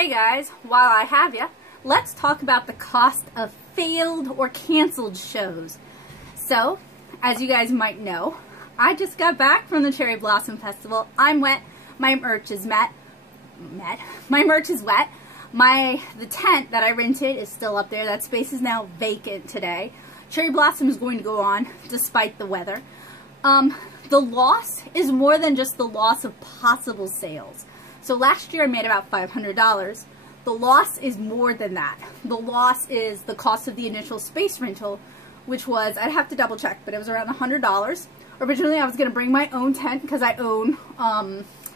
Hey guys, while I have you, let's talk about the cost of failed or canceled shows. So, as you guys might know, I just got back from the Cherry Blossom Festival. I'm wet. My merch is wet. My merch is wet. The tent that I rented is still up there. That space is now vacant today. Cherry Blossom is going to go on despite the weather. The loss is more than just the loss of possible sales. So last year I made about $500. The loss is more than that. The loss is the cost of the initial space rental, which was, I'd have to double check, but it was around $100. Originally I was going to bring my own tent because I own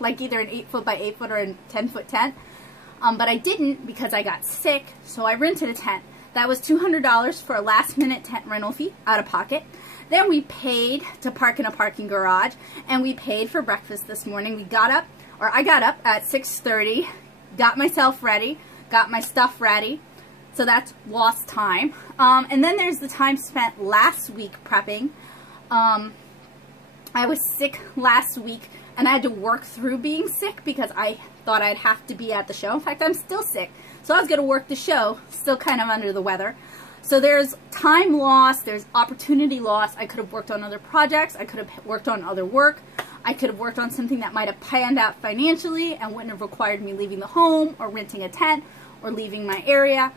like either an 8-foot by 8-foot or a 10-foot tent. But I didn't because I got sick, so I rented a tent. That was $200 for a last-minute tent rental fee out of pocket. Then we paid to park in a parking garage, and we paid for breakfast this morning. I got up at 6:30, got myself ready, got my stuff ready, so that's lost time. And then there's the time spent last week prepping. I was sick last week, and I had to work through being sick because I thought I'd have to be at the show. In fact, I'm still sick, so I was going to work the show, still kind of under the weather. So there's time loss, there's opportunity loss. I could have worked on other projects, I could have worked on other work, I could have worked on something that might have panned out financially and wouldn't have required me leaving the home or renting a tent or leaving my area.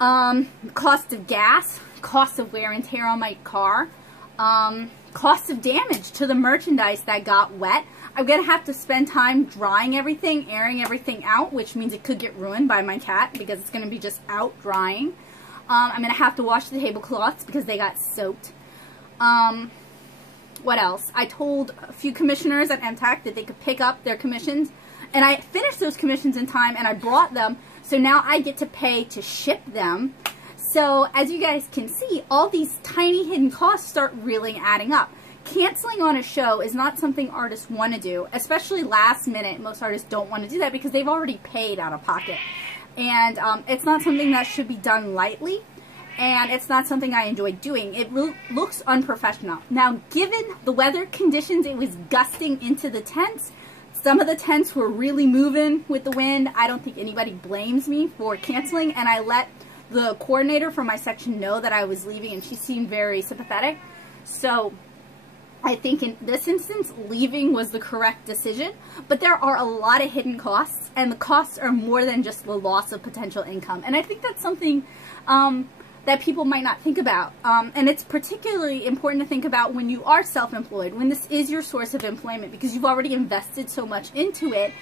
Cost of gas, cost of wear and tear on my car, cost of damage to the merchandise that got wet. I'm going to have to spend time drying everything, airing everything out, which means it could get ruined by my cat because it's going to be just out drying. I'm going to have to wash the tablecloths because they got soaked. What else? I told a few commissioners at MTAC that they could pick up their commissions, and I finished those commissions in time, and I brought them, so now I get to pay to ship them. So, as you guys can see, all these tiny hidden costs start really adding up. Canceling on a show is not something artists want to do, especially last minute. Most artists don't want to do that because they've already paid out of pocket. And it's not something that should be done lightly, and it's not something I enjoy doing. It looks unprofessional. Now, given the weather conditions, it was gusting into the tents. Some of the tents were really moving with the wind. I don't think anybody blames me for canceling, and I let the coordinator for my section know that I was leaving, and she seemed very sympathetic. So I think in this instance, leaving was the correct decision, but there are a lot of hidden costs, and the costs are more than just the loss of potential income. And I think that's something that people might not think about. And it's particularly important to think about when you are self-employed, when this is your source of employment, because you've already invested so much into it,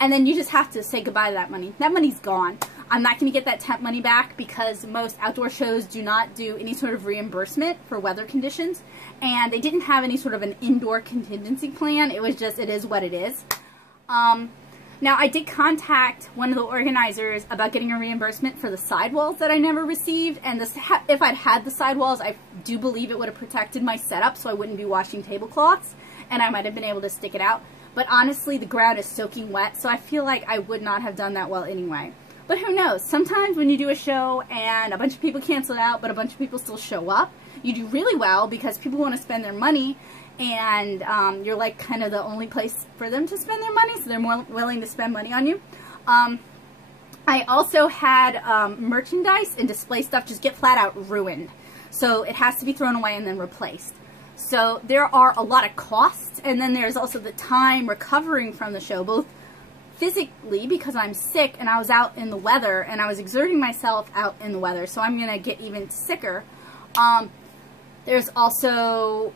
and then you just have to say goodbye to that money. That money's gone. I'm not going to get that tent money back because most outdoor shows do not do any sort of reimbursement for weather conditions, and they didn't have any sort of an indoor contingency plan. It was just, it is what it is. Now, I did contact one of the organizers about getting a reimbursement for the sidewalls that I never received, and if I'd had the sidewalls, I do believe it would have protected my setup so I wouldn't be washing tablecloths, and I might have been able to stick it out. But honestly, the ground is soaking wet, so I feel like I would not have done that well anyway. But who knows? Sometimes when you do a show and a bunch of people cancel it out, but a bunch of people still show up, you do really well because people want to spend their money, and you're like kind of the only place for them to spend their money, so they're more willing to spend money on you. I also had merchandise and display stuff just get flat out ruined. So it has to be thrown away and then replaced. So there are a lot of costs, and then there's also the time recovering from the show, both physically because I'm sick and I was out in the weather and I was exerting myself out in the weather, so I'm going to get even sicker. There's also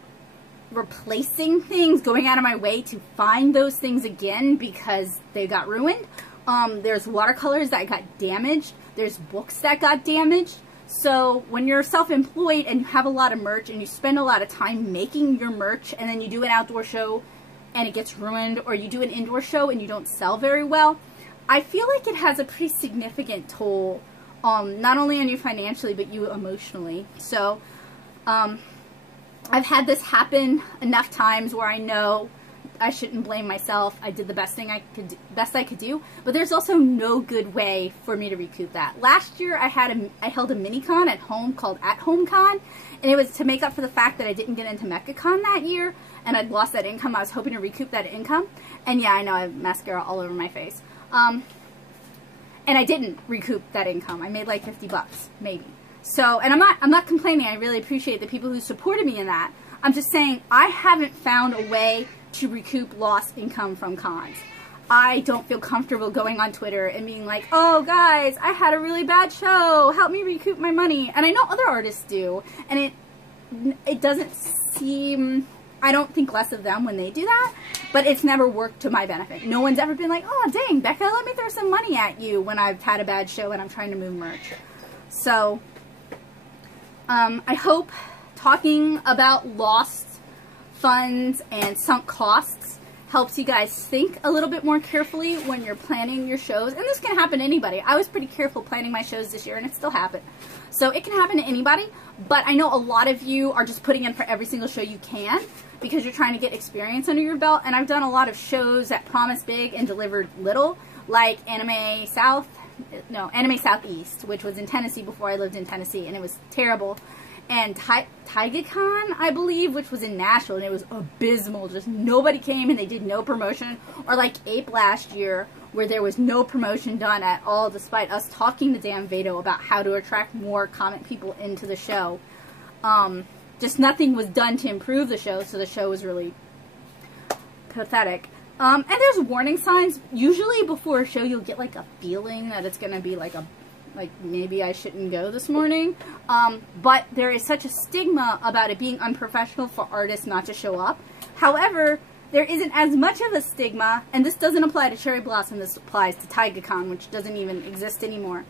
replacing things, going out of my way to find those things again because they got ruined. There's watercolors that got damaged. There's books that got damaged. So when you're self-employed and you have a lot of merch and you spend a lot of time making your merch, and then you do an outdoor show and it gets ruined, or you do an indoor show and you don't sell very well, I feel like it has a pretty significant toll, not only on you financially, but you emotionally. So I've had this happen enough times where I know I shouldn't blame myself. I did the best I could do, but there's also no good way for me to recoup that. Last year I held a mini con at home called At Home Con, and it was to make up for the fact that I didn't get into MechaCon that year and I'd lost that income. I was hoping to recoup that income, and yeah, I know I have mascara all over my face. And I didn't recoup that income. I made like 50 bucks, maybe. So, and I'm not complaining. I really appreciate the people who supported me in that. I'm just saying I haven't found a way to recoup lost income from cons. I don't feel comfortable going on Twitter and being like, oh guys, I had a really bad show, help me recoup my money. And I know other artists do, and it doesn't seem, I don't think less of them when they do that, but it's never worked to my benefit. No one's ever been like, oh dang, Becca, let me throw some money at you when I've had a bad show and I'm trying to move merch. So, I hope talking about lost funds and sunk costs helps you guys think a little bit more carefully when you're planning your shows. And this can happen to anybody. I was pretty careful planning my shows this year, and it still happened. So it can happen to anybody, but I know a lot of you are just putting in for every single show you can because you're trying to get experience under your belt. And I've done a lot of shows that promised big and delivered little, like Anime Southeast, which was in Tennessee before I lived in Tennessee, and it was terrible. And TaigaCon, I believe, which was in Nashville, and it was abysmal. Just nobody came, and they did no promotion. Or like Ape last year, where there was no promotion done at all, despite us talking to Dan Vado about how to attract more comic people into the show. Just nothing was done to improve the show, so the show was really pathetic. And there's warning signs. Usually before a show, you'll get like a feeling that it's going to be like maybe I shouldn't go this morning. But there is such a stigma about it being unprofessional for artists not to show up. However, there isn't as much of a stigma, and this doesn't apply to Cherry Blossom, this applies to TaigaCon, which doesn't even exist anymore.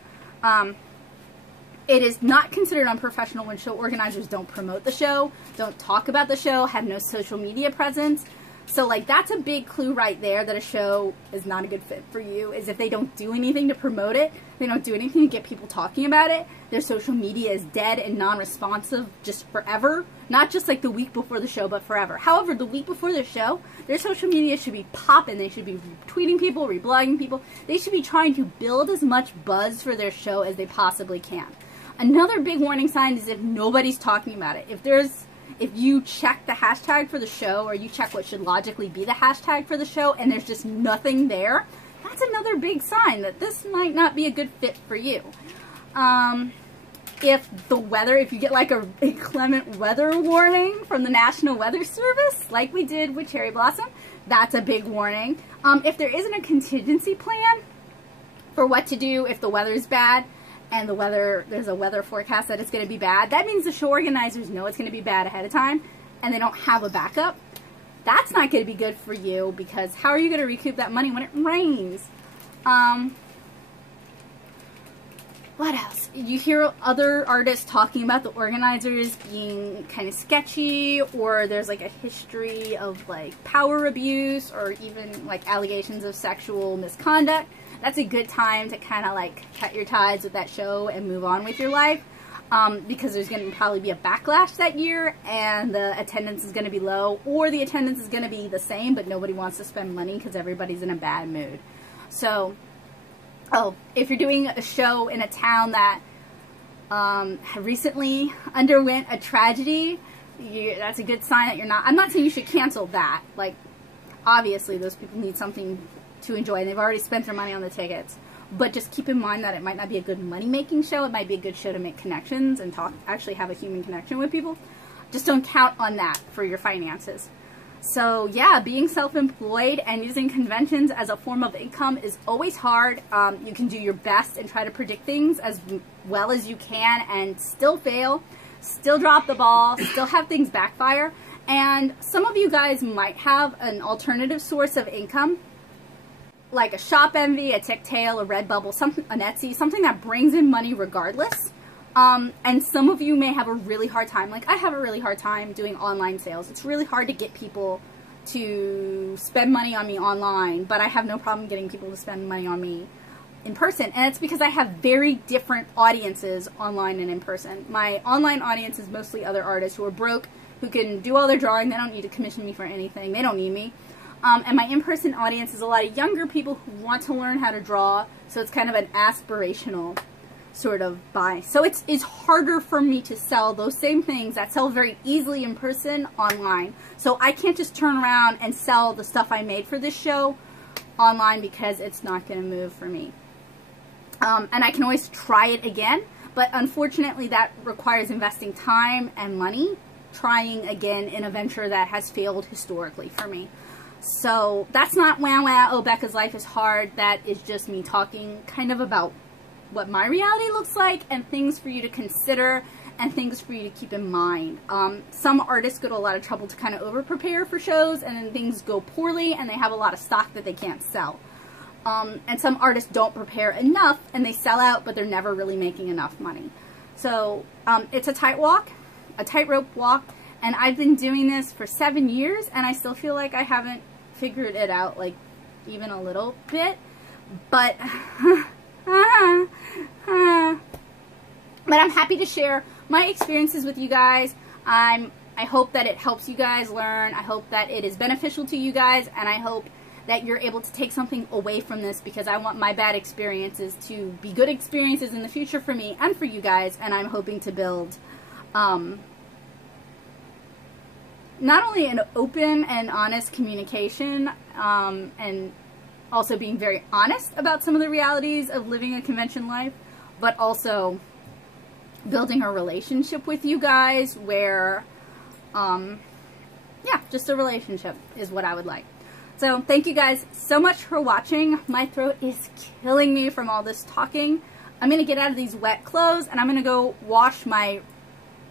It is not considered unprofessional when show organizers don't promote the show, don't talk about the show, have no social media presence. So, like, that's a big clue right there that a show is not a good fit for you, is if they don't do anything to promote it, they don't do anything to get people talking about it, their social media is dead and non-responsive just forever. Not just, like, the week before the show, but forever. However, the week before the show, their social media should be popping. They should be tweeting people, reblogging people. They should be trying to build as much buzz for their show as they possibly can. Another big warning sign is if nobody's talking about it. If you check the hashtag for the show, or you check what should logically be the hashtag for the show, and there's just nothing there, that's another big sign that this might not be a good fit for you. If you get like a inclement weather warning from the National Weather Service, like we did with Cherry Blossom, that's a big warning. If there isn't a contingency plan for what to do if the weather's bad, and there's a weather forecast that it's going to be bad, that means the show organizers know it's going to be bad ahead of time, and they don't have a backup. That's not going to be good for you, because how are you going to recoup that money when it rains? What else? You hear other artists talking about the organizers being kind of sketchy, or there's like a history of like power abuse, or even like allegations of sexual misconduct. That's a good time to kind of like cut your ties with that show and move on with your life, because there's going to probably be a backlash that year, and the attendance is going to be low, or the attendance is going to be the same, but nobody wants to spend money because everybody's in a bad mood. So, if you're doing a show in a town that recently underwent a tragedy, that's a good sign that you're not. I'm not saying you should cancel that. Like, obviously, those people need something to enjoy, and they've already spent their money on the tickets. But just keep in mind that it might not be a good money-making show. It might be a good show to make connections and actually have a human connection with people. Just don't count on that for your finances. So yeah, being self-employed and using conventions as a form of income is always hard. You can do your best and try to predict things as well as you can and still fail, still drop the ball, still have things backfire. And some of you guys might have an alternative source of income, like a Shop Envy, a TickTale, a Redbubble, an Etsy, something that brings in money regardless. And some of you may have a really hard time, like I have a really hard time doing online sales. It's really hard to get people to spend money on me online, but I have no problem getting people to spend money on me in person. And it's because I have very different audiences online and in person. My online audience is mostly other artists who are broke, who can do all their drawing. They don't need to commission me for anything. They don't need me. And my in-person audience is a lot of younger people who want to learn how to draw, so it's kind of an aspirational sort of buy. So it's harder for me to sell those same things that sell very easily in person online. So I can't just turn around and sell the stuff I made for this show online because it's not going to move for me. And I can always try it again, but unfortunately that requires investing time and money trying again in a venture that has failed historically for me. So that's not Wow Wow, oh Becca's life is hard. That is just me talking kind of about what my reality looks like and things for you to consider and things for you to keep in mind. Some artists go to a lot of trouble to kind of over prepare for shows, and then things go poorly and they have a lot of stock that they can't sell. And some artists don't prepare enough and they sell out, but they're never really making enough money. So it's a tightrope walk, and I've been doing this for 7 years and I still feel like I haven't figured it out, like, even a little bit. But but I'm happy to share my experiences with you guys. I hope that it helps you guys learn. I hope that it is beneficial to you guys, and I hope that you're able to take something away from this, because I want my bad experiences to be good experiences in the future for me and for you guys. And I'm hoping to build not only an open and honest communication, and also being very honest about some of the realities of living a convention life, but also building a relationship with you guys where, yeah, just a relationship is what I would like. So thank you guys so much for watching. My throat is killing me from all this talking. I'm going to get out of these wet clothes and I'm going to go wash my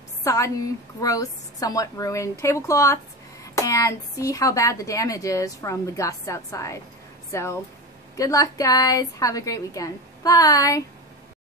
sodden, gross, somewhat ruined tablecloths and see how bad the damage is from the gusts outside. So good luck, guys. Have a great weekend. Bye.